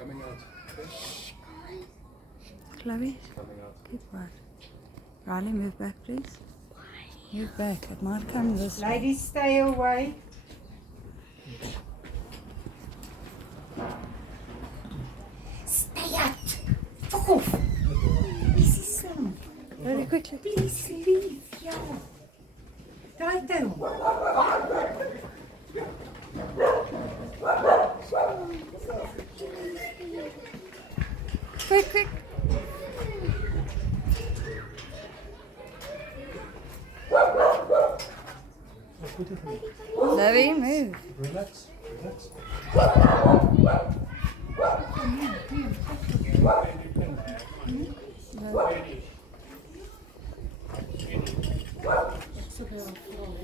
Coming out. Chloe, Coming out. keep quiet. Riley, move back, please. Move back. It might come this way. Ladies, stay away. Stay out. Fuck off. This is slow. Very quickly. Please leave. Yeah. Right there. Quick, quick. Chloe, move. Relax. Relax.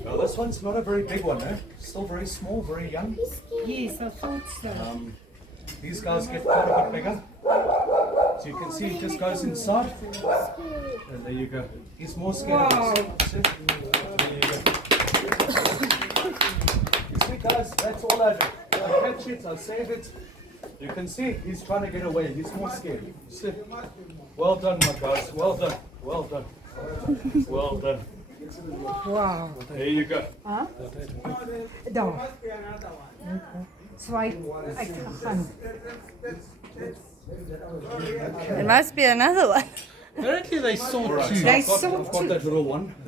Well, this one's not a very big one, eh? Still very small, very young. Yes, I thought so. These guys get quite a bit bigger. So you can see he just goes inside. And there you go. He's more scared. Wow. See? There you go. You see, guys, that's all I do. I catch it, I save it. You can see he's trying to get away. He's more scared. You see? Well done, my guys. Well done. Well done. Well done. Wow. There you go. Huh? Daar. Swipe uitgegaan. There must be another one. Apparently they saw two. They I've got saw that little one.